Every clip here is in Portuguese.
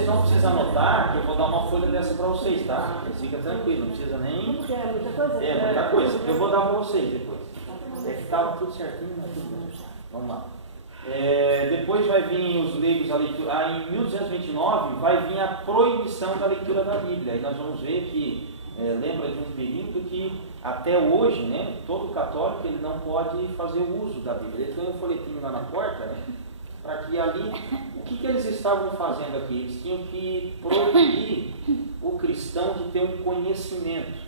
vocês não precisam anotar, que eu vou dar uma folha dessa para vocês, tá? Fica tranquilo, não precisa nem... Porque é muita coisa. É, muita coisa, que eu vou dar para vocês depois. Estava tudo certinho, mas tudo bem. Vamos lá. Depois vai vir os leigos, a leitura. Em 1229 vai vir a proibição da leitura da Bíblia. E nós vamos ver que, lembra de um período que até hoje, né, todo católico ele não pode fazer o uso da Bíblia. Ele tem um folhetinho lá na porta, né, para que ali, o que eles estavam fazendo aqui? Eles tinham que proibir o cristão de ter um conhecimento.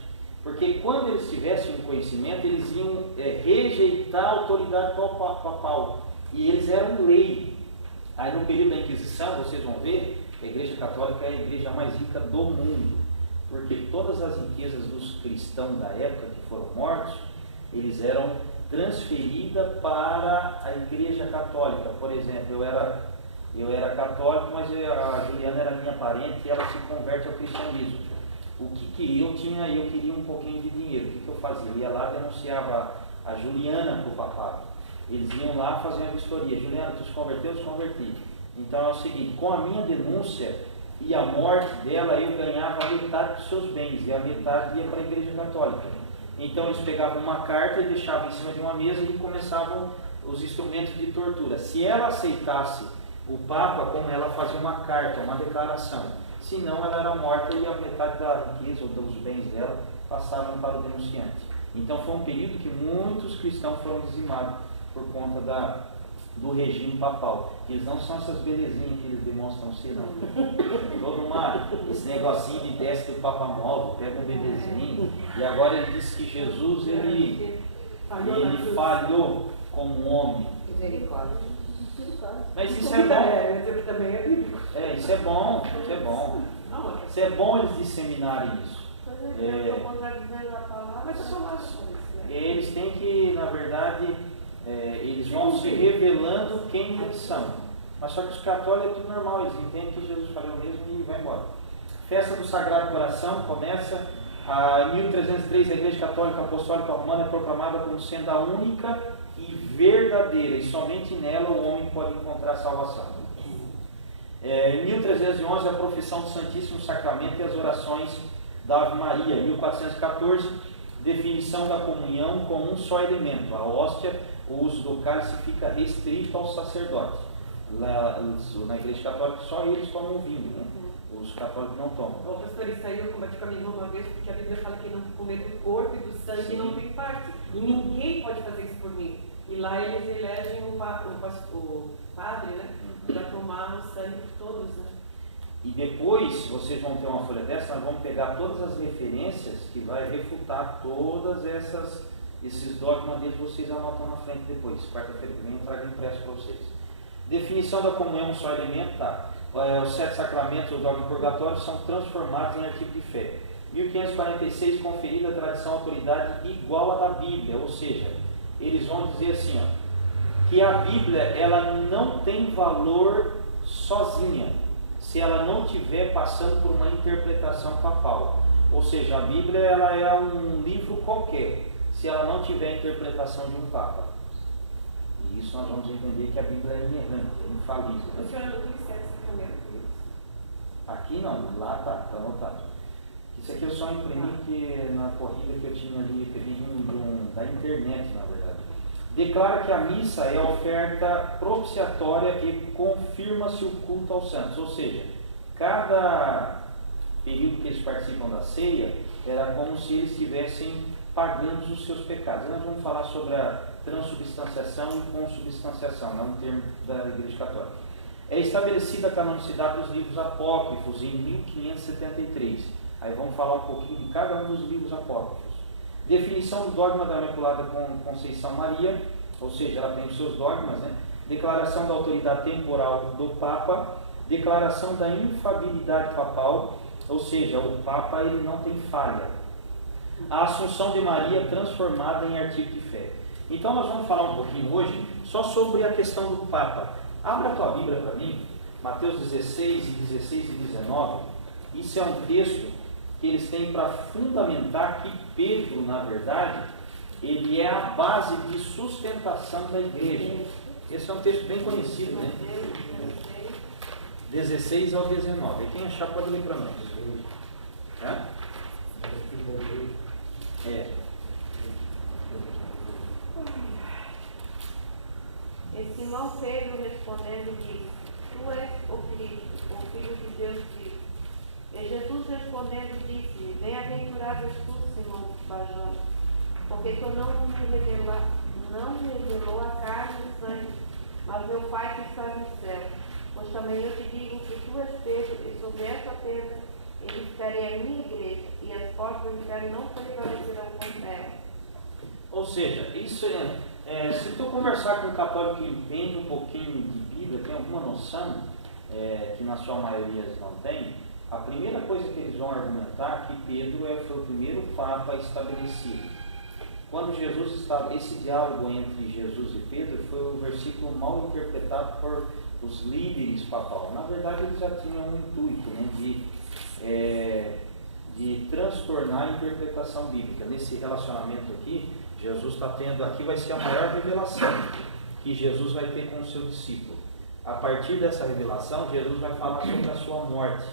Porque quando eles tivessem um conhecimento, eles iam rejeitar a autoridade papal. E eles eram lei. Aí no período da Inquisição, vocês vão ver, a Igreja Católica é a igreja mais rica do mundo. Porque todas as riquezas dos cristãos da época que foram mortos, eles eram transferidas para a Igreja Católica. Por exemplo, eu era católico, mas a Juliana era minha parente e ela se converte ao cristianismo. O que eu tinha? Eu queria um pouquinho de dinheiro. O que eu fazia? Eu ia lá, denunciava a Juliana para o papado. Eles iam lá fazer uma vistoria. Juliana, tu se converteu? Eu se converti. Então é o seguinte, com a minha denúncia e a morte dela, eu ganhava a metade dos seus bens, e a metade ia para a Igreja Católica. Então eles pegavam uma carta e deixavam em cima de uma mesa e começavam os instrumentos de tortura. Se ela aceitasse o Papa, como ela fazia uma carta, uma declaração, senão ela era morta e a metade da riqueza ou dos bens dela passavam para o denunciante. Então foi um período que muitos cristãos foram dizimados por conta do regime papal. Eles não são essas belezinhas que eles demonstram ser, não. Esse negocinho de desce do Papa Móvel, pega um bebezinho, e agora ele diz que Jesus ele falhou como homem. Misericórdia. Mas isso é bom. Também é bíblico. Isso é bom, isso é bom. Isso é bom eles disseminarem isso. Eles têm que, na verdade, eles vão se revelando quem eles são. Mas só que os católicos é tudo normal, eles entendem que Jesus falou mesmo e vai embora. Festa do Sagrado Coração começa em 1303, a Igreja Católica Apostólica Romana é proclamada como sendo a única e verdadeira, e somente nela o homem pode encontrar salvação. Em 1311, a profissão do Santíssimo Sacramento e as orações da Ave Maria. 1414, definição da comunhão com um só elemento, a hóstia. O uso do cálice fica restrito aos sacerdotes. Na Igreja Católica só eles tomam vinho, né? Os católicos não tomam. O pastor, isso aí eu combati com a minha irmã uma vez, porque a Bíblia fala que não comer do corpo e do sangue Sim. não tem parte. E ninguém pode fazer isso por mim. E lá eles elegem o padre, né? Para tomar o sangue de todos, né? E depois vocês vão ter uma folha dessa, nós vamos pegar todas as referências que vai refutar todas esses dogmas deles, vocês anotam na frente depois. Quarta-feira que vem eu trago impresso para vocês. Definição da comunhão um só elemento, tá? Os 7 sacramentos, o dogma purgatório, são transformados em artigo de fé. 1546, conferida a tradição autoridade igual à da Bíblia, ou seja, eles vão dizer assim, que a Bíblia ela não tem valor sozinha, se ela não estiver passando por uma interpretação papal. Ou seja, a Bíblia ela é um livro qualquer, se ela não tiver a interpretação de um Papa. E isso nós vamos entender que a Bíblia é inerrante, é infalível. O senhor não esquece também. Aqui não, lá está anotado. Isso aqui eu só imprimi que na corrida que eu tinha ali, eu peguei da internet, na verdade. Declara que a missa é a oferta propiciatória e confirma-se o culto aos santos. Ou seja, cada período que eles participam da ceia, era como se eles estivessem pagando os seus pecados. Nós vamos falar sobre a transubstanciação e consubstanciação, é um termo da Igreja Católica. É estabelecida a canonicidade dos livros apócrifos em 1573. Aí vamos falar um pouquinho de cada um dos livros apócrifos. Definição do dogma da Imaculada Conceição Maria, ou seja, ela tem os seus dogmas, né? Declaração da autoridade temporal do Papa, declaração da infabilidade papal, ou seja, o Papa ele não tem falha. A Assunção de Maria transformada em artigo de fé. Então nós vamos falar um pouquinho hoje só sobre a questão do Papa. Abra a tua Bíblia para mim, Mateus 16 e 19. Isso é um texto que eles têm para fundamentar que Pedro, na verdade, ele é a base de sustentação da igreja. Esse é um texto bem conhecido, né? 16 ao 19. Quem achar pode ler para nós. E Simão Pedro respondendo disse: Tu és o Cristo, o Filho de Deus vivo. E Jesus respondendo disse: Bem-aventurado és tu, Simão Barjona, porque tu não me revelou a carne e sangue, mas meu Pai que está no céu. Pois também eu te digo que tu és Pedro, e sobre esta pedra edificarei a minha igreja, e as portas do inferno não prevalecerão contra ela. Ou seja, isso se tu conversar com um católico que entende um pouquinho de Bíblia, tem alguma noção, que na sua maioria eles não têm, a primeira coisa que eles vão argumentar é que Pedro foi o primeiro Papa estabelecido. Quando Jesus estava, esse diálogo entre Jesus e Pedro foi o versículo mal interpretado por os líderes papal. Na verdade, eles já tinham um intuito, né, de transtornar a interpretação bíblica. Nesse relacionamento aqui, Jesus está tendo, aqui vai ser a maior revelação que Jesus vai ter com o seu discípulo. A partir dessa revelação, Jesus vai falar sobre a sua morte.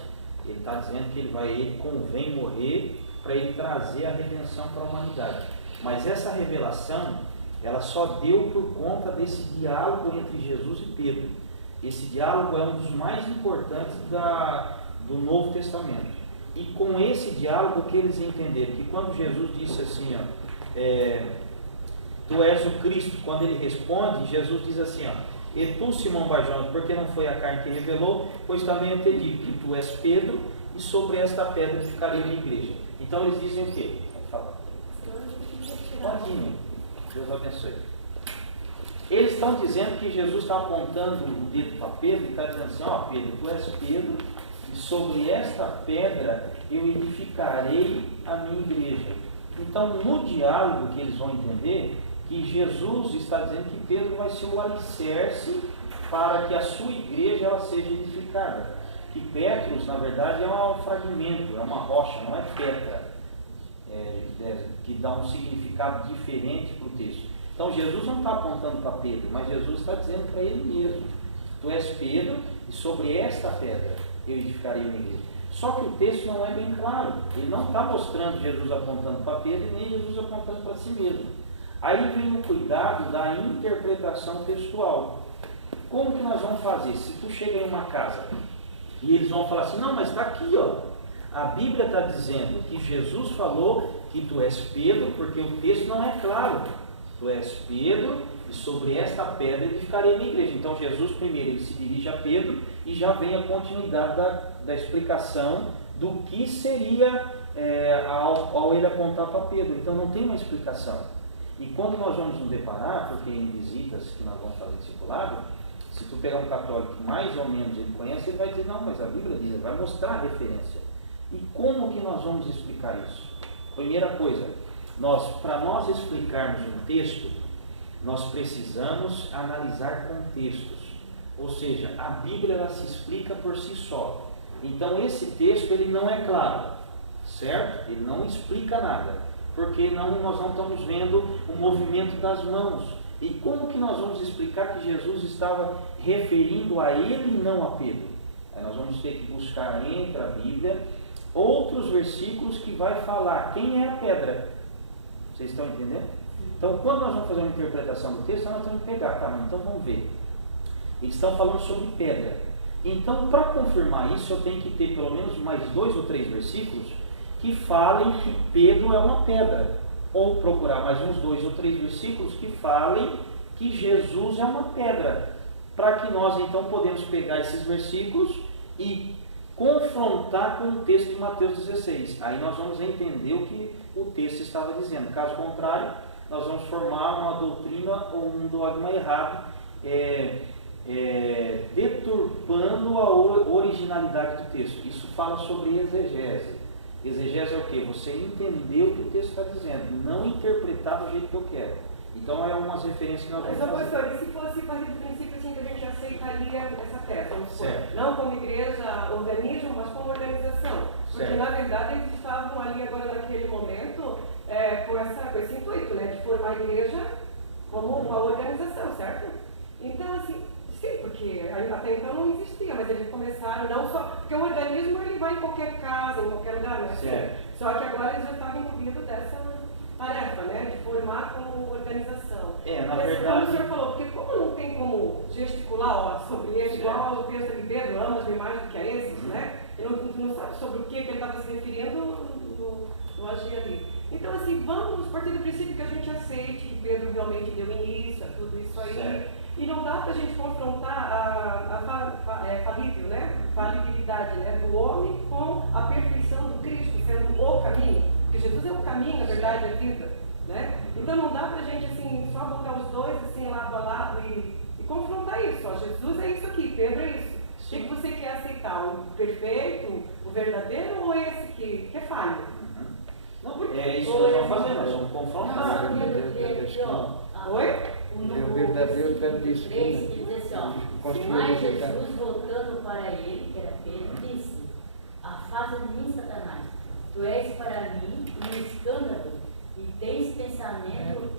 Ele está dizendo que ele convém morrer para ele trazer a redenção para a humanidade. Mas essa revelação, ela só deu por conta desse diálogo entre Jesus e Pedro. Esse diálogo é um dos mais importantes do Novo Testamento. E com esse diálogo que eles entenderam, que quando Jesus disse assim, tu és o Cristo, quando ele responde, Jesus diz assim, e tu, Simão Barjona, porque não foi a carne que revelou, pois também eu te digo que tu és Pedro, e sobre esta pedra ficarei na igreja. Então eles dizem o quê? Pode ir, Deus abençoe. Eles estão dizendo que Jesus está apontando o dedo para Pedro e está dizendo assim, Pedro, tu és Pedro, e sobre esta pedra eu edificarei a minha igreja. Então, no diálogo que eles vão entender, que Jesus está dizendo que Pedro vai ser o alicerce para que a sua igreja ela seja edificada. Que Petros, na verdade, é um fragmento, é uma rocha, não é pedra, que dá um significado diferente para o texto. Então, Jesus não está apontando para Pedro, mas Jesus está dizendo para ele mesmo, tu és Pedro, e sobre esta pedra eu edificarei a minha igreja. Só que o texto não é bem claro, ele não está mostrando Jesus apontando para Pedro, e nem Jesus apontando para si mesmo. Aí vem o cuidado da interpretação textual. Como que nós vamos fazer? Se tu chega em uma casa e eles vão falar assim, não, mas está aqui, a Bíblia está dizendo que Jesus falou que tu és Pedro, porque o texto não é claro. Tu és Pedro, e sobre esta pedra edificarei a minha igreja. Então Jesus primeiro ele se dirige a Pedro e já vem a continuidade da explicação do que seria ao ele apontar para Pedro. Então não tem uma explicação. E quando nós vamos nos deparar, porque em visitas que nós vamos fazer discipulado, se tu pegar um católico que mais ou menos ele conhece, ele vai dizer, não, mas a Bíblia diz, ele vai mostrar a referência. E como que nós vamos explicar isso? Primeira coisa, para nós explicarmos um texto, nós precisamos analisar contextos. Ou seja, a Bíblia ela se explica por si só. Então esse texto ele não é claro, certo? Ele não explica nada. Porque nós não estamos vendo o movimento das mãos. E como que nós vamos explicar que Jesus estava referindo a ele e não a Pedro? Aí nós vamos ter que buscar entre a Bíblia outros versículos que vai falar quem é a pedra. Vocês estão entendendo? Então, quando nós vamos fazer uma interpretação do texto, nós temos que pegar, mas então vamos ver. Eles estão falando sobre pedra. Então, para confirmar isso, eu tenho que ter pelo menos mais 2 ou 3 versículos que falem que Pedro é uma pedra, ou procurar mais uns 2 ou 3 versículos que falem que Jesus é uma pedra, para que nós então podemos pegar esses versículos e confrontar com o texto de Mateus 16. Aí nós vamos entender o que o texto estava dizendo. Caso contrário, nós vamos formar uma doutrina ou um dogma errado, deturpando a originalidade do texto. Isso fala sobre exegese. Exegese é o quê? Você entender o que o texto está dizendo, não interpretar do jeito que eu quero. Então é umas referências que nós vamos fazer. Mas, professor, e se fosse partir do princípio assim, que a gente aceitaria essa tese, vamos supor, Certo. não como igreja, organismo, mas como organização. Porque Certo. na verdade eles estavam ali agora naquele momento com esse intuito, né, de formar a igreja como uma organização, certo? Então assim, sim, porque até então não existia, mas eles começaram qualquer casa, em qualquer lugar, né? Certo. Só que agora eles já estavam incumbidos dessa tarefa, né? De formar como organização. Na Como o verdade. senhor falou, porque como não tem como gesticular sobre ele, igual ao texto de Pedro, ama-os mais do que a esses, né? E não sabe sobre o que ele estava se referindo, não agia ali. Então, assim, vamos partir do princípio que a gente aceite que Pedro realmente deu início a tudo isso aí. Certo. E não dá para a gente confrontar falibilidade, né, do homem com a perfeição do Cristo, sendo o caminho. Porque Jesus é o caminho, a verdade e a vida. Né? Então não dá para a gente assim, só botar os dois assim, lado a lado e confrontar isso. Ó, Jesus é isso aqui, Pedro é isso. O que você quer aceitar? O perfeito, o verdadeiro ou esse que é falho? Não, é isso que nós vamos fazer, nós vamos confrontar. Oi? O verdadeiro Pedro disse que ele diz assim, mas Jesus voltando para ele, que era Pedro, disse: afasta de mim, Satanás, tu és para mim um escândalo e tens pensamento,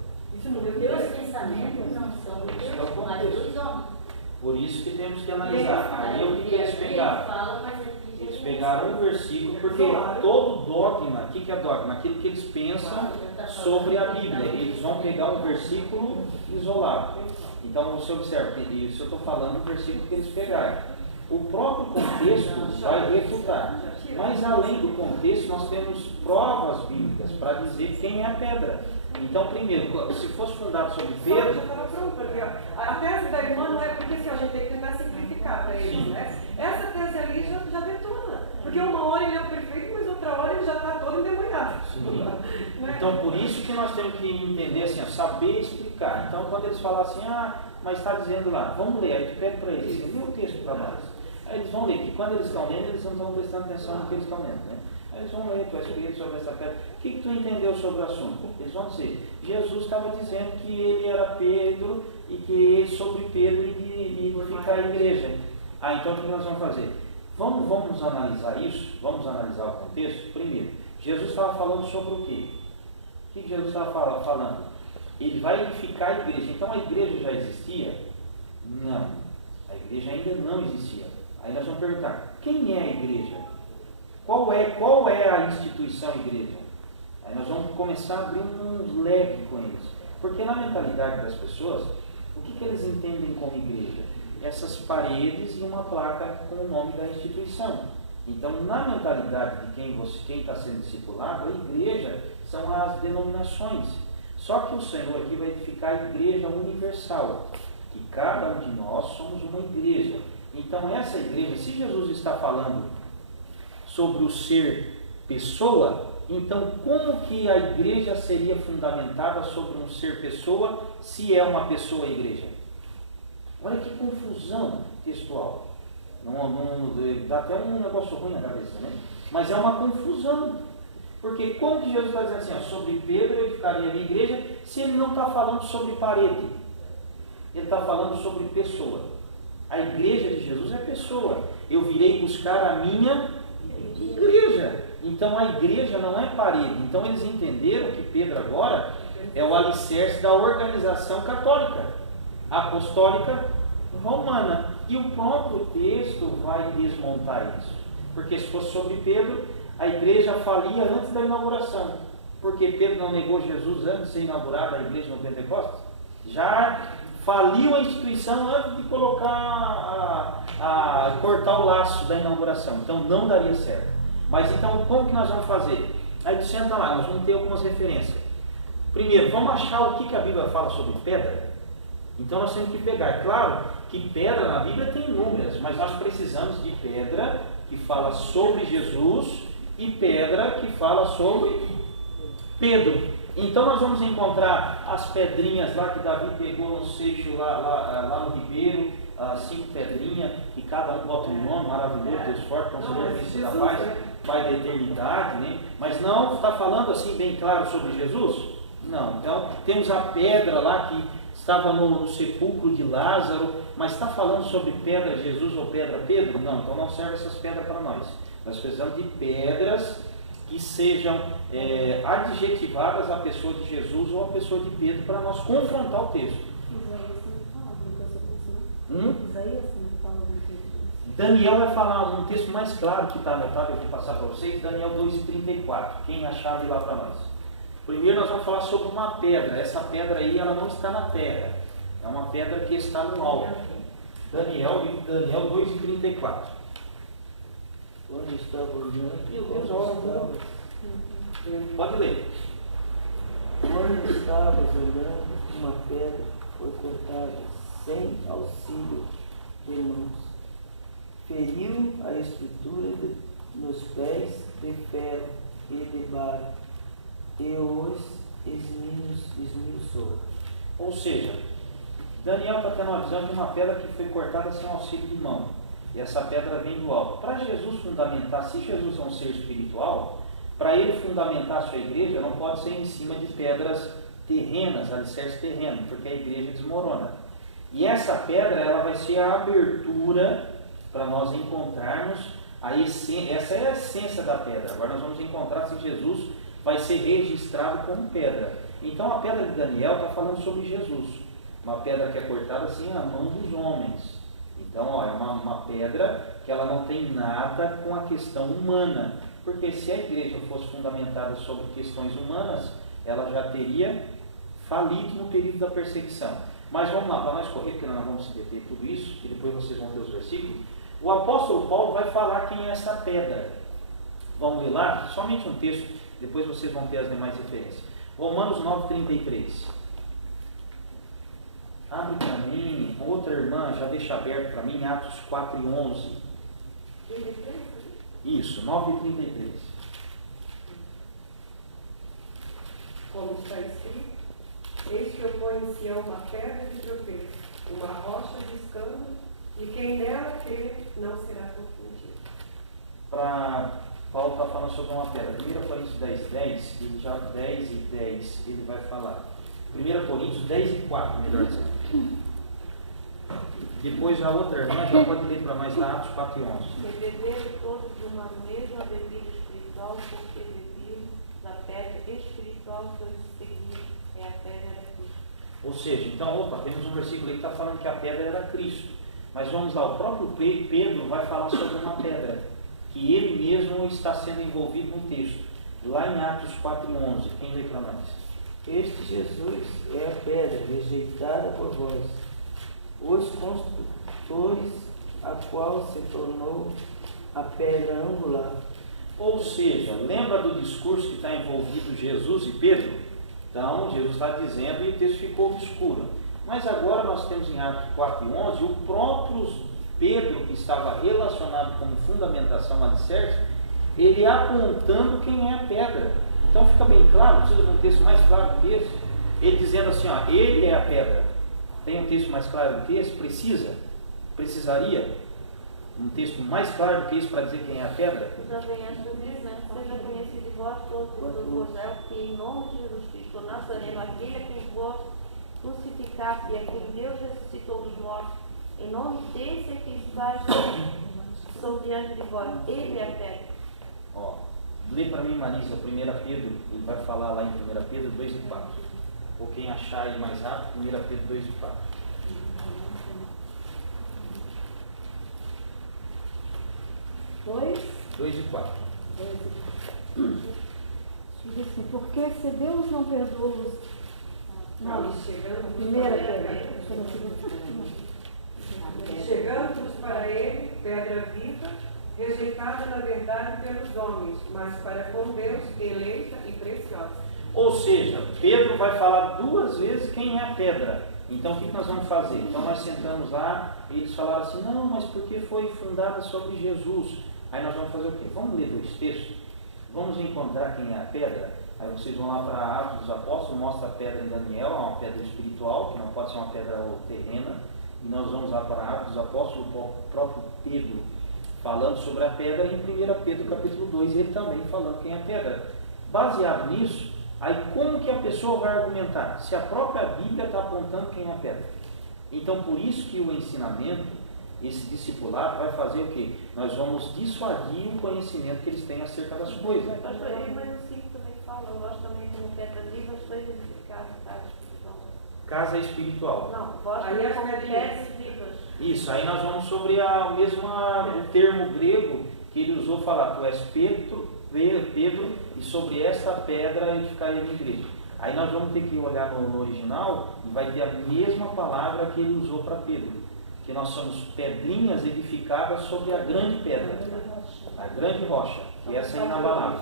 teus pensamentos não são os teus, mas dos homens. Por isso que temos que analisar. Aí o que eles pegaram? Eles pegaram um versículo, porque todo dogma, o que é dogma? Aquilo que eles pensam sobre a Bíblia. Eles vão pegar um versículo isolado. Então você observa, isso eu estou falando do versículo que eles pegaram. O próprio contexto vai refutar. Mas além do contexto, nós temos provas bíblicas para dizer quem é a pedra. Então, primeiro, se fosse fundado sobre Pedro. Já estava pronto, a tese da irmã não é porque assim, a gente tem que tentar simplificar para eles, né? Essa tese ali já detona. Porque uma hora ele é o perfeito, mas outra hora ele já está todo endemoniado. Né? Então, por isso que nós temos que entender assim, saber explicar. Então, quando eles falam assim, mas está dizendo lá, vamos ler, aí tu pede para eles, lê o texto para nós. Aí eles vão ler, que quando eles estão lendo, eles não estão prestando atenção no que eles estão lendo, né? Aí eles vão ler, tu és escrito sobre essa pedra. O que tu entendeu sobre o assunto? Eles vão dizer, Jesus estava dizendo que ele era Pedro e que sobre Pedro e ficar a igreja. Então o que nós vamos fazer? Vamos analisar isso, vamos analisar o contexto. Primeiro, Jesus estava falando sobre o quê? O que Jesus estava falando? Ele vai edificar a igreja. Então a igreja já existia? Não, a igreja ainda não existia. Aí nós vamos perguntar, quem é a igreja? Qual é a instituição igreja? Aí nós vamos começar a abrir um leque com eles. Porque na mentalidade das pessoas, o que eles entendem como igreja? Essas paredes e uma placa com o nome da instituição. Então, na mentalidade de quem está sendo discipulado, a igreja são as denominações. Só que o Senhor aqui vai edificar a igreja universal. Que cada um de nós somos uma igreja. Então, essa igreja, se Jesus está falando sobre o ser pessoa, então como que a igreja seria fundamentada sobre um ser pessoa, se é uma pessoa igreja? Olha que confusão textual. Dá até um negócio ruim na cabeça, né? Mas é uma confusão. Porque como que Jesus está dizendo assim, sobre Pedro eu edificaria a minha igreja, se ele não está falando sobre parede? Ele está falando sobre pessoa. A igreja de Jesus é pessoa. Eu virei buscar a minha igreja. Então a igreja não é parede. Então eles entenderam que Pedro agora é o alicerce da organização católica, apostólica romana. E o próprio texto vai desmontar isso. Porque se fosse sobre Pedro, a igreja falia antes da inauguração. Porque Pedro não negou Jesus antes de ser inaugurada a igreja no Pentecostes. Já faliu a instituição antes de colocar cortar o laço da inauguração. Então não daria certo. Mas então como que nós vamos fazer? Aí senta lá, nós vamos ter algumas referências. Primeiro, vamos achar o que a Bíblia fala sobre pedra. Então nós temos que pegar. Claro que pedra na Bíblia tem inúmeras, mas nós precisamos de pedra que fala sobre Jesus e pedra que fala sobre Pedro. Então nós vamos encontrar as pedrinhas lá que Davi pegou no seixo lá no ribeiro, 5 pedrinhas, que cada um bota um nome maravilhoso, Deus forte, conselheiro, príncipe da paz, Pai da eternidade, né? Mas não está falando assim bem claro sobre Jesus? Não. Então temos a pedra lá que estava no sepulcro de Lázaro, mas está falando sobre pedra Jesus ou pedra Pedro? Não, então não serve essas pedras para nós. Nós precisamos de pedras que sejam adjetivadas à pessoa de Jesus ou à pessoa de Pedro para nós confrontar o texto. Isaías não fala alguma coisa sobre isso, não? Isaías não fala alguma coisa sobre isso. Daniel vai falar um texto mais claro que está anotado, eu vou passar para vocês, Daniel 2:34. Quem achar, vê lá para nós. Primeiro nós vamos falar sobre uma pedra. Essa pedra aí, ela não está na terra. É uma pedra que está no alto. Daniel 2:34. Quando estava olhando, Pode ler. quando estavas olhando, uma pedra foi cortada sem auxílio de mãos. Feriu a estrutura nos pés de ferro e de barro, e os esmiuçou. Ou seja, Daniel está tendo uma visão de uma pedra que foi cortada sem auxílio de mão. E essa pedra vem do alto. Para Jesus fundamentar, se Jesus é um ser espiritual, para ele fundamentar a sua igreja, não pode ser em cima de pedras terrenas, alicerces terrenos, porque a igreja desmorona. E essa pedra, ela vai ser a abertura para nós encontrarmos a essência. Essa é a essência da pedra. Agora nós vamos encontrar se Jesus vai ser registrado como pedra. Então a pedra de Daniel está falando sobre Jesus. Uma pedra que é cortada assim na mão dos homens. Então, ó, é uma pedra que ela não tem nada com a questão humana. Porque se a igreja fosse fundamentada sobre questões humanas, ela já teria falido no período da perseguição. Mas vamos lá, para nós correr, porque nós não vamos se deter em tudo isso, e depois vocês vão ter os versículos. O apóstolo Paulo vai falar quem é essa pedra. Vamos ler lá, somente um texto, depois vocês vão ter as demais referências. Romanos 9:33. Abre para mim, outra irmã, já deixa aberto para mim, Atos 4:11. Isso, 9:33. Como está escrito, eis que eu ponho em Sião uma pedra de tropeço, uma rocha de escândalo, e quem nela crer não será confundido. Paulo está falando sobre uma pedra. 1 Coríntios 10:10, ele já 10:10, ele vai falar. 1 Coríntios 10:4, melhor dizendo. Depois a outra irmã já pode ler para mais lá, Atos 4:11. Beberam todos de uma mesma bebida espiritual, porque bebiam da pedra espiritual que os seguia, é a pedra era Cristo. Ou seja, então, temos um versículo aí que está falando que a pedra era Cristo. Mas vamos lá, o próprio Pedro vai falar sobre uma pedra, que ele mesmo está sendo envolvido no texto. Lá em Atos 4:11, quem lê para nós? Este Jesus é a pedra rejeitada por vós, os construtores, a qual se tornou a pedra angular. Ou seja, lembra do discurso que está envolvido Jesus e Pedro? Então, Jesus está dizendo e o texto ficou obscuro. Mas agora nós temos em Atos 4:11 o próprio Pedro, que estava relacionado como fundamentação alicerce, ele apontando quem é a pedra. Então fica bem claro, precisa de um texto mais claro do que esse. Ele dizendo assim, ó, ele é a pedra. Tem um texto mais claro do que esse? Precisaria um texto mais claro do que esse para dizer quem é a pedra? Já vem antes disso, né? Seja conhecido de vós todos por José, que em nome de Jesus Cristo Nazareno, aquele a quem vós crucificaste e a quem Deus ressuscitou dos mortos, em nome desse que está sou diante de vós, ele é a pedra. Ó, lê para mim, Marisa, 1 Pedro, ele vai falar lá em 1 Pedro 2:4. Ou quem achar aí mais rápido, 1 Pedro 2:4. Dois? 2:4. Diz assim, porque se Deus não perdoa os... Não, primeira pedra. Chegando-nos para ele, pedra viva, rejeitada na verdade pelos homens, mas para com Deus eleita e preciosa. Ou seja, Pedro vai falar duas vezes quem é a pedra. Então o que nós vamos fazer? Então nós sentamos lá e eles falaram assim, não, mas porque foi fundada sobre Jesus. Aí nós vamos fazer o quê? Vamos ler dois textos? Vamos encontrar quem é a pedra? Aí vocês vão lá para Atos dos Apóstolos, mostra a pedra em Daniel, é uma pedra espiritual, que não pode ser uma pedra terrena. E nós vamos lá para Atos dos Apóstolos, o próprio Pedro falando sobre a pedra, em 1 Pedro capítulo 2, ele também falando quem é a pedra. Baseado nisso, aí como que a pessoa vai argumentar? Se a própria Bíblia está apontando quem é a pedra. Então por isso que o ensinamento, esse discipulado vai fazer o quê? Nós vamos dissuadir o conhecimento que eles têm acerca das coisas. Pastor, aí, mas o 5 também fala, vós também como pedra viva, sois edificados, casa espiritual. Casa espiritual. Não, vós Aí também as como pedrinhas. pedras vivas. Isso, aí nós vamos sobre o termo grego que ele usou falar, tu és Pedro, e sobre esta pedra edificarei a minha igreja. Aí nós vamos ter que olhar no original e vai ter a mesma palavra que ele usou para Pedro, que nós somos pedrinhas edificadas sobre a grande pedra, a grande rocha, que essa é inabalável.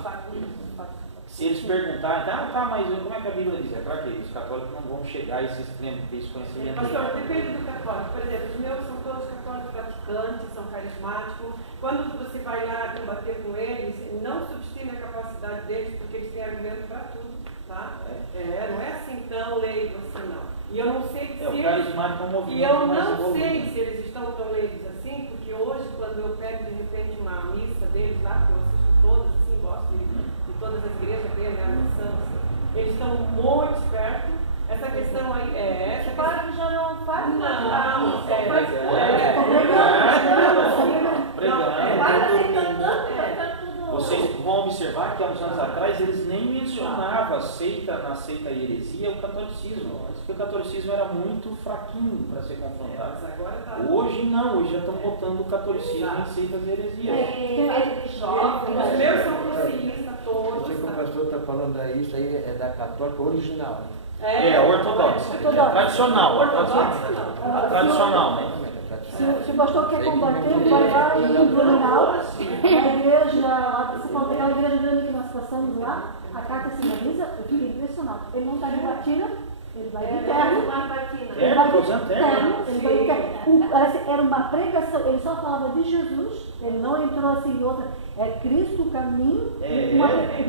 Se eles perguntarem, mas como é que a Bíblia diz? É claro que os católicos não vão chegar a esse extremo, porque esse conhecimento... Pastor, depende do católico. Por exemplo, os meus são todos católicos praticantes, são carismáticos. Quando você vai lá combater com eles, não subestime a capacidade deles, porque eles têm argumento para tudo, tá? Não é assim tão leigo assim, não. E eu não sei se o carismático é um movimento. E eu não sei se eles estão tão leigos assim, porque hoje, quando eu pego de repente uma missa deles lá, que eu assisto todas, assim, gosto de todas as igrejas dele, né, eles estão muito espertos. Essa questão aí essa Claro que já não faz Pregando. Vocês vão observar que há uns anos atrás eles nem mencionavam na seita e heresia o catolicismo. Porque o catolicismo era muito fraquinho para ser confrontado. Hoje não, hoje já estão botando o catolicismo em seitas e heresias. Os meus são concilistas todos. Você que o pastor está falando aí, isso aí é da católica original. Ortodoxa. Tradicional. Tradicional, né? Se o pastor quer combater, vai lá no Blumenau, na igreja, lá, você fala daquela igreja grande que nós passamos lá, a carta sinaliza, eu fico impressionado. Ele não está de batina, ele vai de terno. Ele vai de terno. Era uma pregação, ele só falava de Jesus, ele não entrou assim em outra. É Cristo o caminho.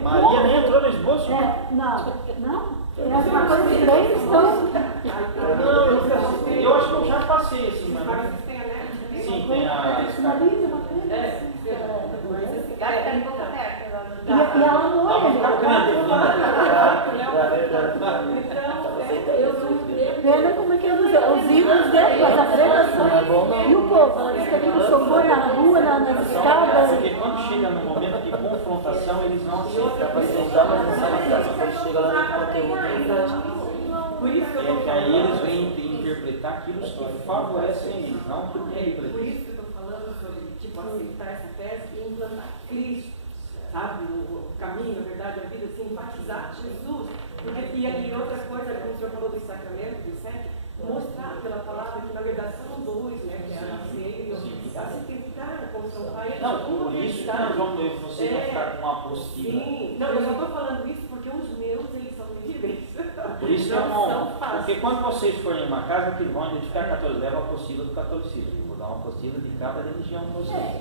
Maria nem entrou no esboço? Não. É uma coisa que bem estão. Eu acho que eu já passei assim, mas. Sim, tem a. Sinaliza uma pregação. E ela não Pena como é que eles os ídolos dentro da pregação e o povo, ela disse que aquilo socou na rua, nas escadas. Porque quando chega no momento de confrontação, eles não aceitam. Quando chega lá no conteúdo. É que aí eles vêm interpretar aquilo que favorecem eles, não que Por isso que eu estou falando sobre aceitar essa tese e implantar Cristo, sabe? O caminho, a verdade, a vida, assim, enfatizar Jesus. E ali outra coisa, como o senhor falou dos sacramentos, do sete, mostrar pela palavra que na verdade são dois, né? Que é a ceia e o tentar confrontar eles. Não, por isso que nós vamos você vai ficar com uma apostila. Sim, não, eu só estou falando isso porque os meus, eles são terríveis. Por isso é bom, porque quando vocês forem em uma casa que vão identificar católico, leva a apostila do catolicismo. Vou dar uma apostila de cada religião para vocês.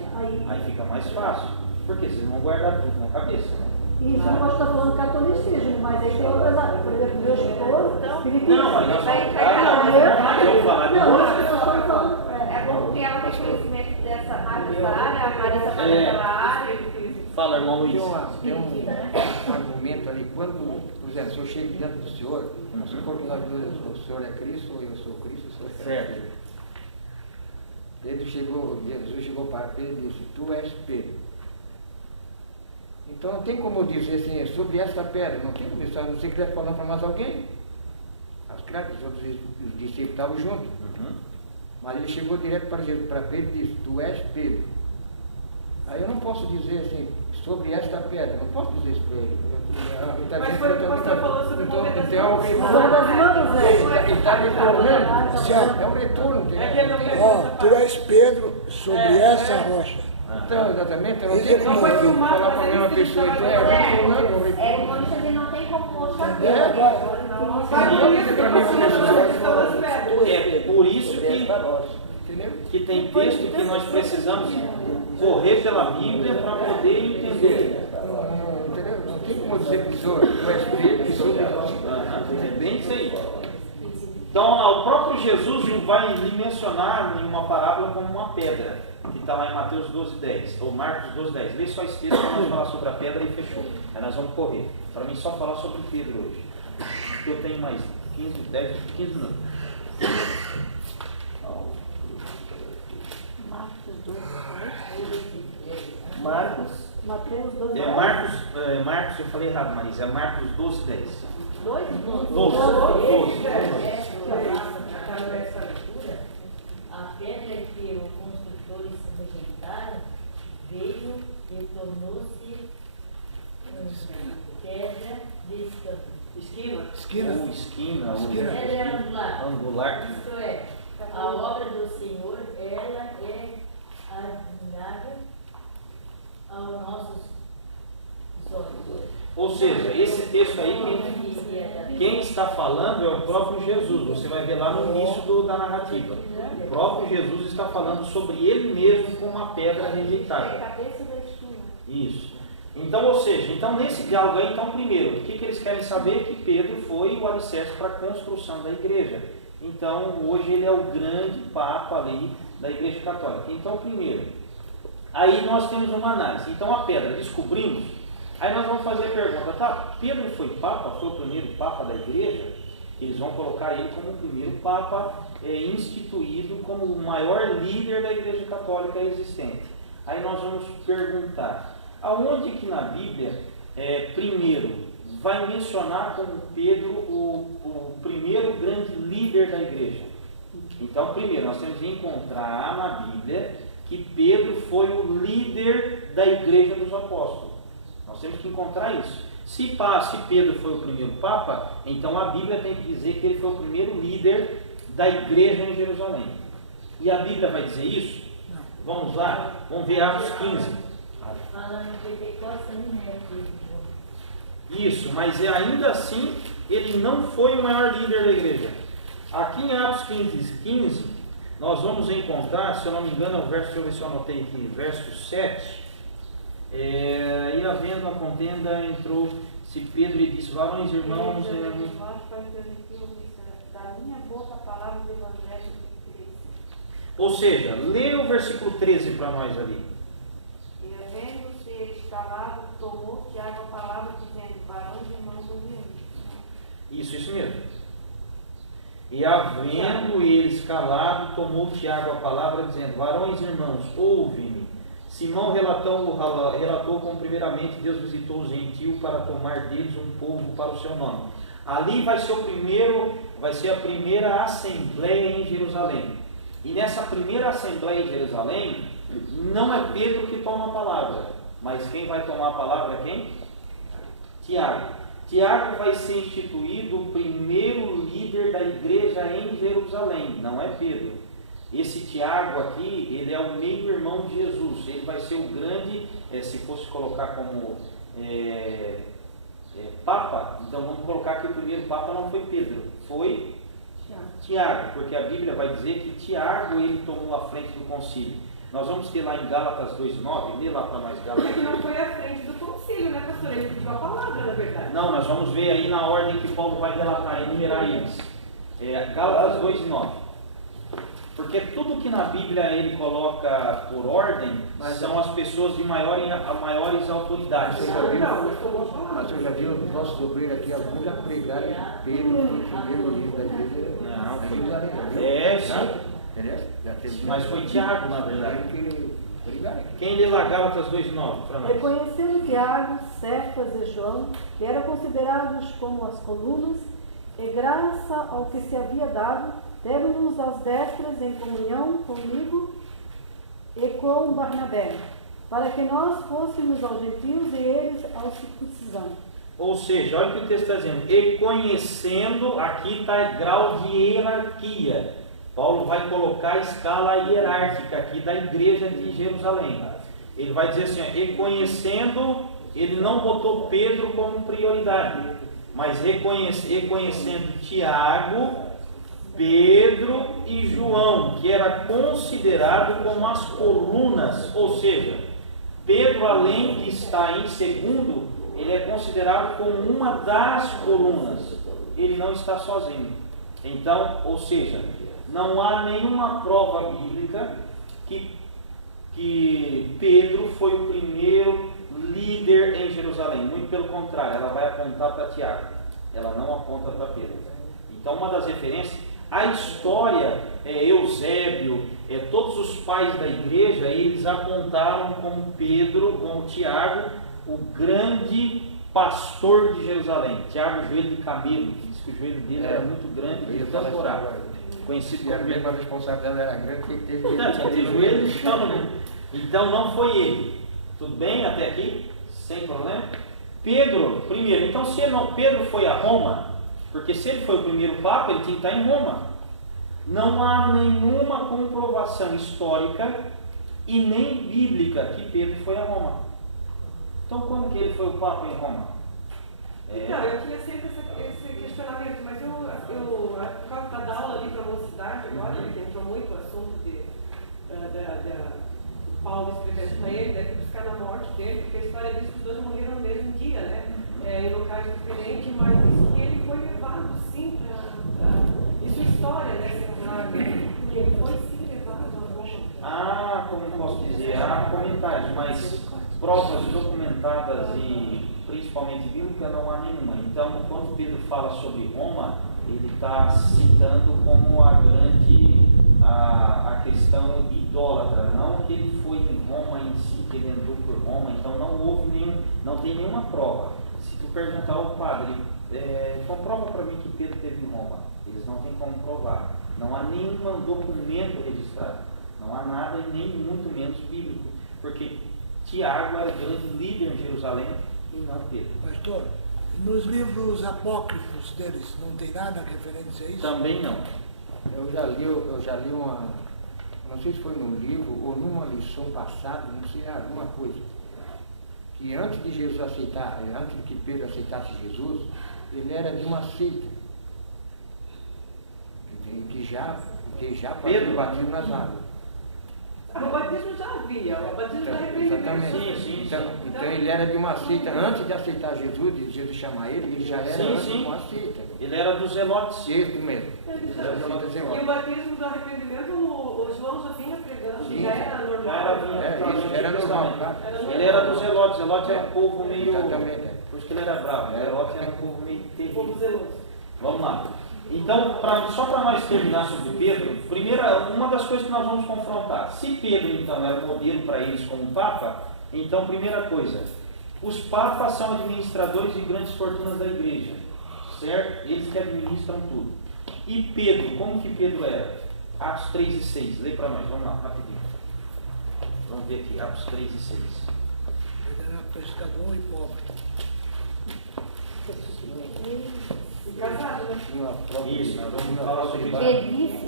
Aí fica mais fácil. Porque vocês vão guardar tudo na cabeça, né? Isso, eu gosto de estar falando catolicismo, mas aí tem outras áreas. Por exemplo, meu esposo. Não, mas nós vamos falar de não, é bom porque ela tem conhecimento dessa área, a Marisa está naquela área. Fala, irmão Luiz. Tem um argumento ali, quando, por exemplo, se eu chego diante do Senhor, se for que nós dois, o Senhor é Cristo, ou eu sou Cristo, o Senhor é Pedro. Jesus chegou para Pedro e disse, tu és Pedro. Então não tem como eu dizer assim, sobre essa pedra, não tem como isso, se você quiser falar para mais alguém. Os outros discípulos estavam juntos. Mas ele chegou direto para Pedro e disse, tu és Pedro. Aí eu não posso dizer assim, sobre esta pedra, não posso dizer isso para ele. Mas foi o que o pastor falou sobre o poder das mãos. Ele está retornando. É um retorno. Tu és Pedro sobre essa rocha. Então, exatamente, eu não tenho como falar para a mesma pessoa. Então é retornando. É como você não tem como mostrar. É por isso que tem texto que nós precisamos correr pela Bíblia para poder entender. Entendeu? Não tem como dizer para o senhor, tu és Pedro e sobre a rocha. É bem isso aí. Então, o próprio Jesus vai lhe mencionar em uma parábola como uma pedra, que está lá em Mateus 12:10, ou Marcos 12:10. Lê só esse texto para nós falar sobre a pedra e fechou. Aí nós vamos correr. Para mim, só falar sobre Pedro hoje. Porque eu tenho mais 15 minutos. Mateus 12. Marcos, eu falei errado, Marisa. É Marcos 12:10. 12. A pedra Ou seja, esse texto aí, quem está falando é o próprio Jesus. Você vai ver lá no início da narrativa. O próprio Jesus está falando sobre ele mesmo como uma pedra rejeitada. É a cabeça da esquina. Isso. Então, ou seja, então nesse diálogo aí, então primeiro, o que eles querem saber? Que Pedro foi o alicerce para a construção da igreja. Então, hoje ele é o grande papa ali da Igreja Católica. Então, primeiro, aí nós temos uma análise. Então, a pedra, descobrimos. Aí nós vamos fazer a pergunta, tá, Pedro foi papa, foi o primeiro papa da igreja? Eles vão colocar ele como o primeiro papa instituído como o maior líder da Igreja Católica existente. Aí nós vamos perguntar, aonde que na Bíblia, primeiro, vai mencionar como Pedro o primeiro grande líder da igreja? Então, primeiro, nós temos que encontrar na Bíblia que Pedro foi o líder da igreja dos apóstolos. Nós temos que encontrar isso. Se Pedro foi o primeiro papa, então a Bíblia tem que dizer que ele foi o primeiro líder da igreja em Jerusalém. E a Bíblia vai dizer isso? Não. Vamos lá? Vamos ver Atos 15. Fala no Pentecostes, né? Isso, mas ainda assim ele não foi o maior líder da igreja. Aqui em Atos 15, nós vamos encontrar, se eu não me engano, é o verso, deixa eu ver se eu anotei aqui, verso 7. E havendo a contenda, entrou-se Pedro e disse, varões, irmãos, da minha boca a palavra do Evangelho de Cristo. Ou seja, lê o versículo 13 para nós ali. E havendo-se eles calado, tomou Tiago a palavra, dizendo, varões, irmãos, ouvindo. Isso mesmo. E havendo eles calado, tomou Tiago a palavra, dizendo, varões, irmãos, ouve-me. Simão relatou como primeiramente Deus visitou os gentios para tomar deles um povo para o seu nome. Ali vai ser a primeira assembleia em Jerusalém. E nessa primeira assembleia em Jerusalém, não é Pedro que toma a palavra, mas quem vai tomar a palavra é quem? Tiago. Tiago vai ser instituído o primeiro líder da igreja em Jerusalém, não é Pedro. Esse Tiago aqui, ele é o meio-irmão de Jesus, ele vai ser o grande, se fosse colocar como Papa, então vamos colocar que o primeiro Papa não foi Pedro, foi Tiago, porque a Bíblia vai dizer que Tiago ele tomou a frente do concílio. Nós vamos ter lá em Gálatas 2,9, lê lá para nós Gálatas. Mas que não foi à frente do concílio, né, pastor? Ele pediu a palavra, na verdade. Não, nós vamos ver aí na ordem que Paulo vai relatar, enumerar eles. Gálatas 2,9. Porque tudo que na Bíblia ele coloca por ordem são as pessoas de maiores autoridades. Mas eu já vi os nossos obreiros aqui, alguns já pregaram que Pedro foi o primeiro livro da igreja. Não, foi sim. Mas foi Tiago, na verdade. Pregaram. Quem lê lá Gálatas 2,9 para nós? Reconhecendo Tiago, Cefas e João, que eram considerados como as colunas, e graça ao que se havia dado, deram-nos as destras em comunhão comigo e com Barnabé, para que nós fôssemos aos gentios e eles aos circuncisanos. Ou seja, olha o que o texto está dizendo. E conhecendo, aqui está grau de hierarquia. Paulo vai colocar a escala hierárquica aqui da igreja de Jerusalém. Ele vai dizer assim, e conhecendo, ele não botou Pedro como prioridade, mas reconhecendo Tiago, Pedro e João, que era considerado como as colunas, ou seja, Pedro, além de estar em segundo, ele é considerado como uma das colunas, ele não está sozinho. Então, ou seja, não há nenhuma prova bíblica que Pedro foi o primeiro líder em Jerusalém, muito pelo contrário, ela vai apontar para Tiago, ela não aponta para Pedro. Então, uma das referências, a história, Eusébio, todos os pais da igreja, eles apontaram como Pedro, como Tiago, o grande pastor de Jerusalém. Tiago, joelho de camelo, que diz que o joelho dele era muito grande, de tanto orar. Conhecido como mesmo a responsabilidade dela era grande, tinha que ter joelho de chão. Então não foi ele. Tudo bem até aqui? Sem problema? Pedro, primeiro, então se Pedro foi a Roma, porque se ele foi o primeiro Papa, ele tinha que estar em Roma. Não há nenhuma comprovação histórica e nem bíblica que Pedro foi a Roma. Então como que ele foi o Papa em Roma? Então, eu tinha sempre esse questionamento, mas por causa da aula ali para a mocidade, agora, que entrou muito o assunto de Paulo escrevendo para ele, deve buscar na morte dele, porque a história diz que os dois morreram no mesmo dia, né? Em locais diferentes, mas diz que ele foi levado, sim, isso é história, né? Que ele foi sim levado a Roma. Como posso dizer, há comentários, mas provas documentadas e principalmente bíblicas não há nenhuma. Então, quando Pedro fala sobre Roma, ele está citando como a grande a questão idólatra, não que ele foi em Roma em si, que ele andou por Roma, então não tem nenhuma prova. Se tu perguntar ao padre, comprova para mim que Pedro esteve em Roma, eles não têm como provar. Não há nenhum documento registrado, não há nada, nem muito menos bíblico, porque Tiago era o grande líder em Jerusalém e não Pedro. Pastor, nos livros apócrifos deles não tem nada referente a isso? Também não. Eu já li uma, não sei se foi num livro ou numa lição passada, não sei, alguma coisa, que antes de Jesus aceitar, antes que Pedro aceitasse Jesus, ele era de uma seita, que já fazia o batismo nas águas. O batismo já havia, o batismo já representou. Sim. Então ele era de uma seita, antes de aceitar Jesus, de Jesus chamar ele já era antes de uma seita. Ele era dos zelotes. Isso mesmo. E o batismo do arrependimento, o João já vinha pregando, já era normal. Isso era normal, tá? Ele era dos zelotes. Zelote era um povo meio... Exatamente. Por isso que ele era bravo. Zelote era um povo meio terrível. Povo zeloso. Vamos lá. Então, só para nós terminar sobre Pedro, uma das coisas que nós vamos confrontar. Se Pedro, então, era modelo para eles como Papa, então, primeira coisa, os Papas são administradores de grandes fortunas da igreja, certo? Eles que administram tudo. E Pedro, como que Pedro era? Atos 3 e 6, lê para nós, vamos lá, rapidinho. Vamos ver aqui, Atos 3 e 6. Ele era pescador e pobre. Casado, né? Isso, nós vamos falar sobre isso.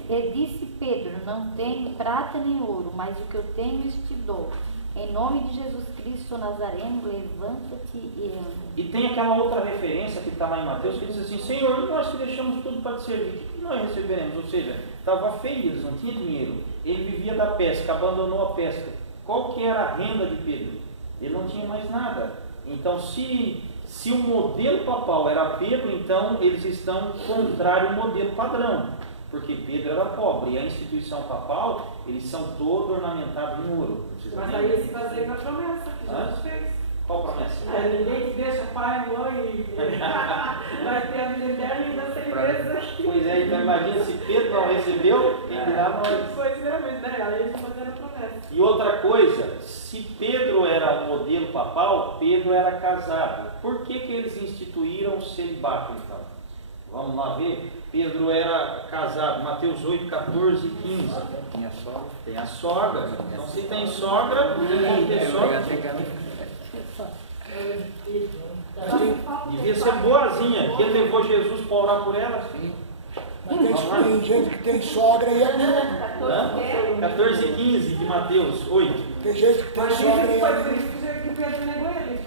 E disse Pedro, não tenho prata nem ouro, mas o que eu tenho isso te dou. Em nome de Jesus Cristo Nazareno, levanta-te e anda. E tem aquela outra referência que está lá em Mateus, que diz assim, Senhor, nós que deixamos tudo para te servir, o que nós receberemos? Ou seja, estava feio, eles não tinham dinheiro. Ele vivia da pesca, abandonou a pesca. Qual que era a renda de Pedro? Ele não tinha mais nada. Então, se o modelo papal era Pedro, então eles estão contrário ao modelo padrão, porque Pedro era pobre e a instituição papal, eles são todos ornamentados em ouro. Mas aí esse baseia na promessa que Jesus fez. Qual promessa? Ninguém que deixa pai, mãe, vai ter a vida eterna e ainda sem vezes. Pois é, então imagina se Pedro não recebeu, quem dirá nós? Pois é, mas né, aí eles fizeram a promessa. E outra coisa, se Pedro era o modelo papal, Pedro era casado. Por que eles instituíram o celibato então? Vamos lá ver. Pedro era casado, Mateus 8, 14 e 15. Tinha sogra. Tem a sogra. Então se tem sogra, tem que ter sogra. Devia ser boazinha, que ele levou Jesus para orar por ela. Mas tem gente que tem sogra e é não. 14 e 15 de Mateus 8. Tem gente que tem sogra e Foi é por isso que Pedro negou ele.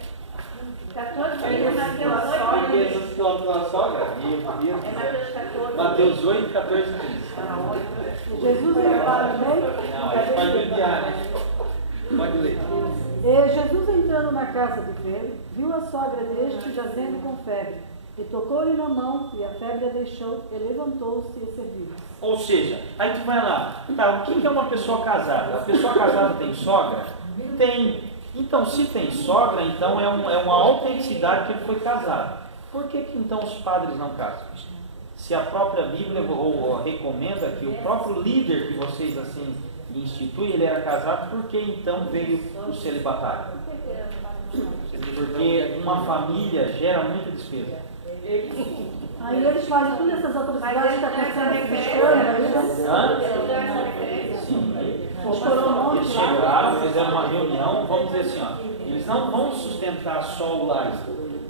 14, Ele Mateus nasceu 8. Jesus que ela sogra? Mateus 14. Mateus 8, 14 e 15. Jesus entrava no meio. Não, a gente pode enviar, né? Pode ler. Jesus entrando na casa de Pedro, viu a sogra deste jazendo com febre, e tocou-lhe na mão, e a febre a deixou, e levantou-se e serviu. Ou seja, aí tu vai lá, tá, o que é uma pessoa casada? A pessoa casada tem sogra? Tem. Então, se tem sogra, então é uma autenticidade que ele foi casado. Por que então os padres não casam? Se a própria Bíblia recomenda que o próprio líder que vocês assim institui, ele era casado, por que então veio o celibatário? Porque uma família gera muita despesa. Aí eles fazem todas essas atrocidades que está acontecendo Sim. Eles chegaram, fizeram uma reunião, vamos dizer assim, ó, eles não vão sustentar só o Lai.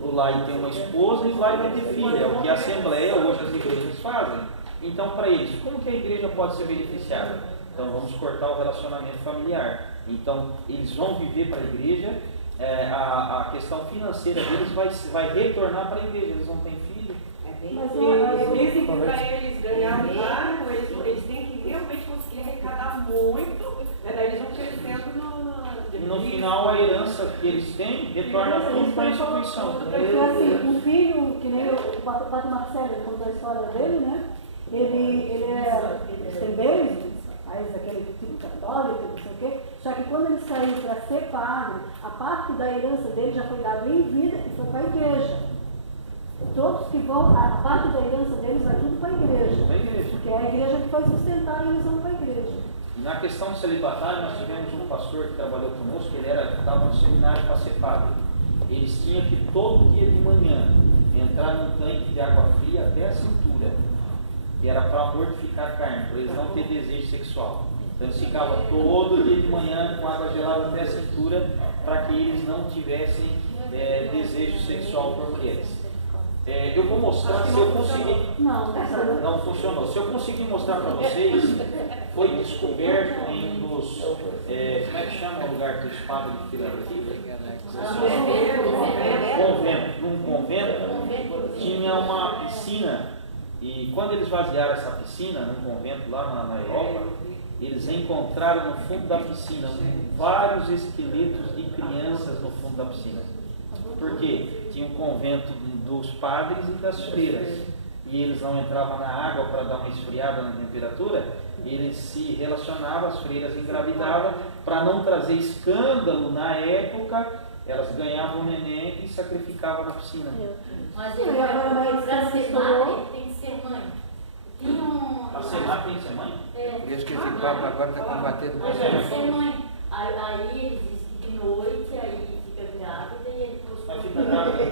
O Lai tem uma esposa e o Lai vai ter filha, é o que a Assembleia hoje as igrejas fazem. Então, para eles, como que a igreja pode ser beneficiada? Então, vamos cortar o relacionamento familiar. Então, eles vão viver para a igreja a questão financeira deles vai retornar para a igreja. Eles não têm filho. Eles dizem que para eles ganharem lá, eles têm que realmente conseguir arrecadar muito, daí eles vão crescendo no final a herança que eles têm retorna tudo para a instituição. Porque assim, um filho, que nem o Padre Marcelo, ele contou a história dele, né? Ele tem bens, mas daquele tipo católico, não sei o quê. Só que quando ele saiu para ser padre, a parte da herança dele já foi dada em vida e foi para a igreja. Todos que vão, a parte da herança deles vai tudo para a igreja. Porque é a igreja que vai sustentar e eles vão para a igreja. Na questão do celibatário, nós tivemos um pastor que trabalhou conosco, ele estava no seminário para ser padre. Eles tinham que todo dia de manhã entrar num tanque de água fria até a cintura, que era para mortificar a carne, para eles não ter desejo sexual. Então eles ficavam todo dia de manhã com água gelada até a cintura, para que eles não tivessem desejo sexual por mulheres. Eu vou mostrar se eu conseguir. Não funcionou. Se eu conseguir mostrar para vocês, foi descoberto em dos. Como é que chama o lugar que os padres tiraram aqui? Convento. Num convento tinha uma piscina, e quando eles vaziaram essa piscina, num convento lá na Europa, eles encontraram no fundo da piscina vários esqueletos de crianças no fundo da piscina. Porque tinha um convento dos padres e das freiras, e eles não entravam na água para dar uma esfriada na temperatura, eles se relacionavam, as freiras engravidavam, para não trazer escândalo na época, elas ganhavam o neném e sacrificavam na piscina. Mas ele para ser madre tem que ser mãe. Para ser madre tem que ser mãe? Por isso que esse papo agora está combatendo Mas tem que ser mãe. Aí eles dizem que de noite, aí fica grávida e ele Mas fica grávida.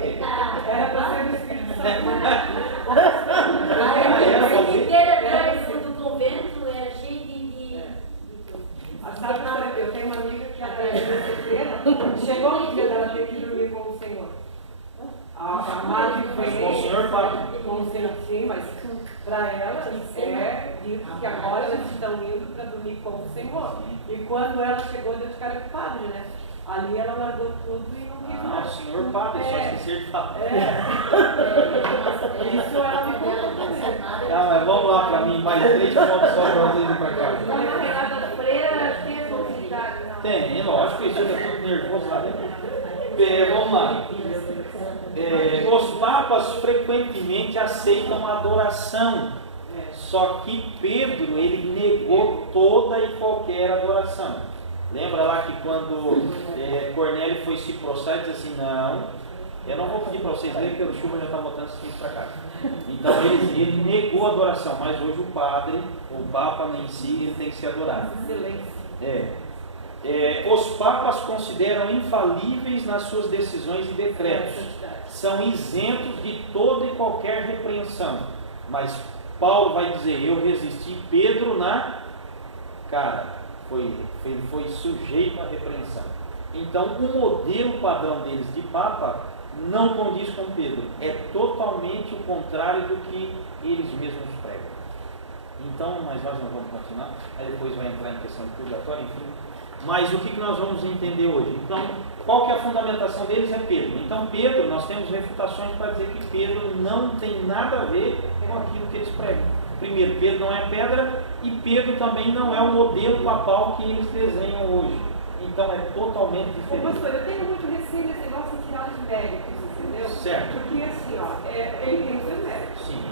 Era para ser o Espírito Santo. Aí a vida inteira atrás do convento era cheio de Sabe, eu tenho uma amiga que era terceira, chegou um dia dela ter que dormir com o Senhor. A madre foi Com o Senhor, padre? com o Senhor, sim, mas para elas é dito que agora elas estão indo para dormir com o Senhor. E quando ela chegou, Deus ficaram com o padre, né? Ali ela largou tudo e não quis Ah, o senhor padre, só esquecer de falar. Isso ela me contou. Mas vamos lá para mim, mais 3 pontos só para vocês ir para cá. Na Renata Freira tem essa possibilidade, não? Tem, lógico, isso fica tudo nervoso lá dentro. Vamos lá. Os papas frequentemente aceitam a adoração, só que Pedro, ele negou toda e qualquer adoração. Lembra lá que quando Cornélio foi se prostrar, ele disse assim, não, eu não vou pedir para vocês lerem, porque o Schumann já está botando esse texto para cá. Então ele negou a adoração, mas hoje o padre, o Papa em si, ele tem que ser adorado. Os papas consideram infalíveis nas suas decisões e decretos. São isentos de toda e qualquer repreensão. Mas Paulo vai dizer, eu resisti Pedro na cara. Ele foi sujeito à repreensão. Então, o modelo padrão deles de Papa não condiz com Pedro. É totalmente o contrário do que eles mesmos pregam. Então, mas nós não vamos continuar. Aí depois vai entrar em questão de purgatório, enfim. Mas o que nós vamos entender hoje? Então, qual que é a fundamentação deles? É Pedro. Então, Pedro, nós temos refutações para dizer que Pedro não tem nada a ver com aquilo que eles pregam. Primeiro, Pedro não é pedra e Pedro também não é o modelo papal que eles desenham hoje. Então é totalmente diferente. Pastor, eu tenho muito receio desse negócio de tirar os méritos, entendeu? Certo. Porque assim, ele tem seus méritos. Sim.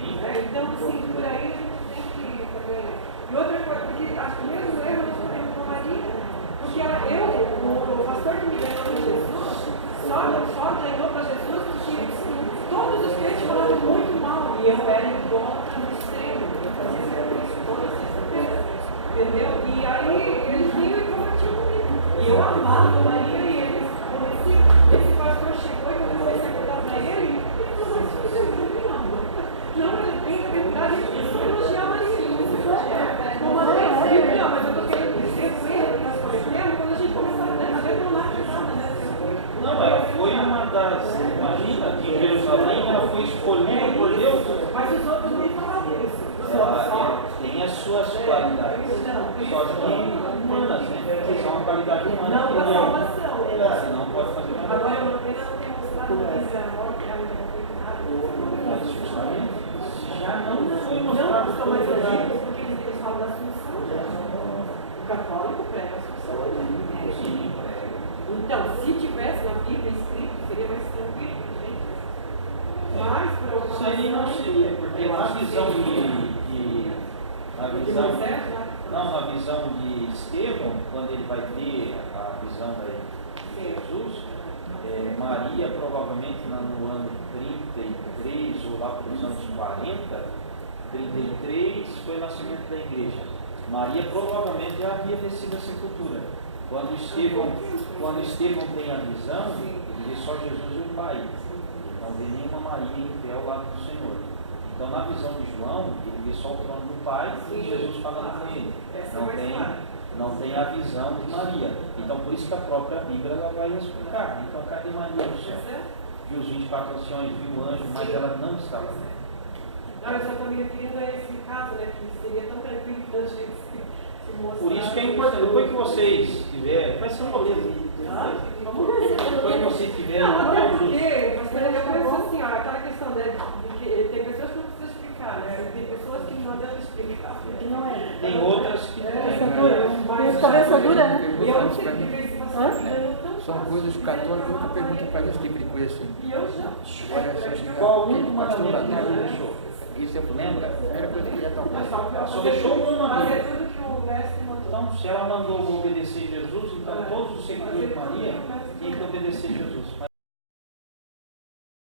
Então, assim, por aí a gente tem que também. E outra coisa, porque acho que o mesmo erro nós temos com a Maria. Porque o pastor que me ganhou para Jesus, só ganhou para Jesus porque todos os crentes falaram muito mal. E eu era idólatra no extremo. Eu fazia serviço toda sexta-feira. Entendeu? E aí eles vinham e combatiam comigo. E eu amava Maria e eles conheci. Esse pastor chegou e eu comecei a contar para ele. Ele falou, mas você não, ele tem que ter cuidado de elogiar a Maria. Como a gente não, mas eu estou querendo dizer o erro que nós cometemos quando a gente começava a ver por lá pesada, né? Não, ela foi uma das. Imagina, em Jerusalém ela foi escolhida por Deus. Mas os outros não falavam isso. Ela tem as suas qualidades. Só que humanas, né? Que são uma qualidade humana. Não, que a salvação. Você não pode fazer uma Maria, provavelmente no ano 33, ou lá pelos anos 40, 33 foi o nascimento da igreja. Maria provavelmente já havia descido a sepultura. Quando Estevão tem a visão, ele vê só Jesus e o Pai. Não vê nenhuma Maria em pé ao lado do Senhor. Então, na visão de João, ele vê só o trono do Pai e Jesus falando com ele. Não tem a visão de Maria. Então, por isso que a própria Bíblia ela vai explicar. Então, cadê Maria no céu? Viu os 24 anciões, viu o anjo, mas ela não estava. Não, eu só estou me referindo a esse caso, né? Que seria tão tranquilo tanto de se mostrar. Por isso que é importante. Depois que vocês tiverem, vai ser uma moleza. Depois que vocês tiverem. Não, até porque, pastor, eu penso assim, ó, aquela questão de que tem pessoas que não precisam explicar, né? Tem pessoas que não adianta explicar. Não é. Tem outras que Tem cabeça dura, né? E eu não sei que São coisas católicas que nunca perguntam para esse tipo de coisa assim. E eu já. Olha só, chegar. Qual o único mandamento que ela deixou? Isso eu lembro, era coisa que já está Ela só deixou um Fazer mandamento. tudo que o mestre mandou. Então, se ela mandou obedecer Jesus, então todos os seguidores de Maria tinham que obedecer Jesus.